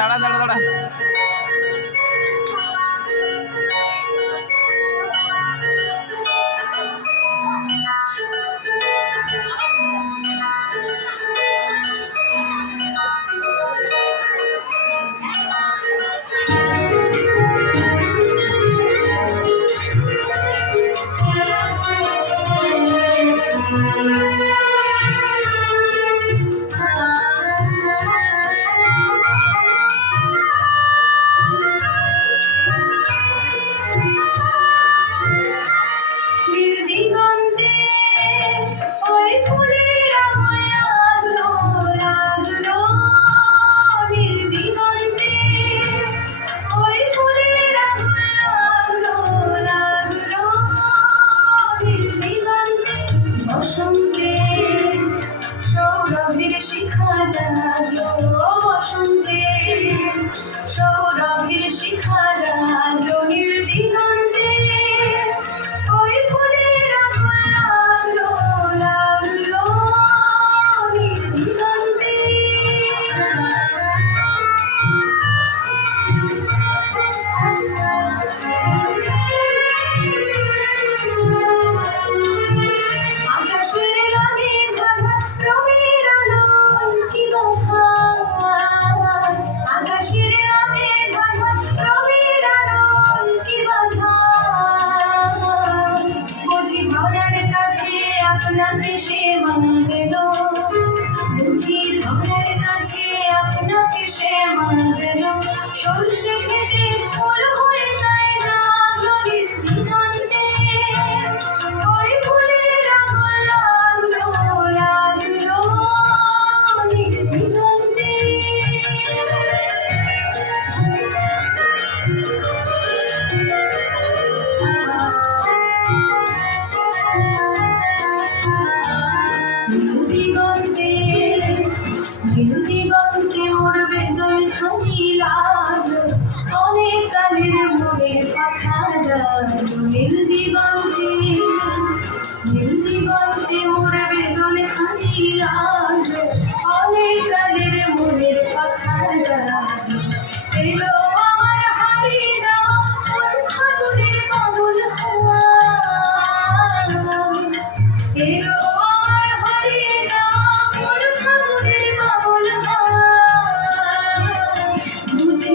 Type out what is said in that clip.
দাঁড়া দাঁড়া দাঁড়া বসন্তে সৌরভের শিখা জাগলো, বসন্তে সৌরভের শিখা জাগলো, নীল দিগন্তে ওই ফুলের লাগলো লাগলো নীল দিগন্তে। আপনাকে সে মঙ্গল, বুঝি ধরার কাছে আপনাকে সে মঙ্গল, সরষে খেতে ফুল হয়ে তাই লাগলো নীল দিগন্তে, ওই ফুলের লাগলো লাগলো নীল দিগন্তে। দিগন্তে দিগন্তে মোর বেদন খানি লাগলো, অনেক কালের মনের কথা জানলো, নীল দিগন্তে মোর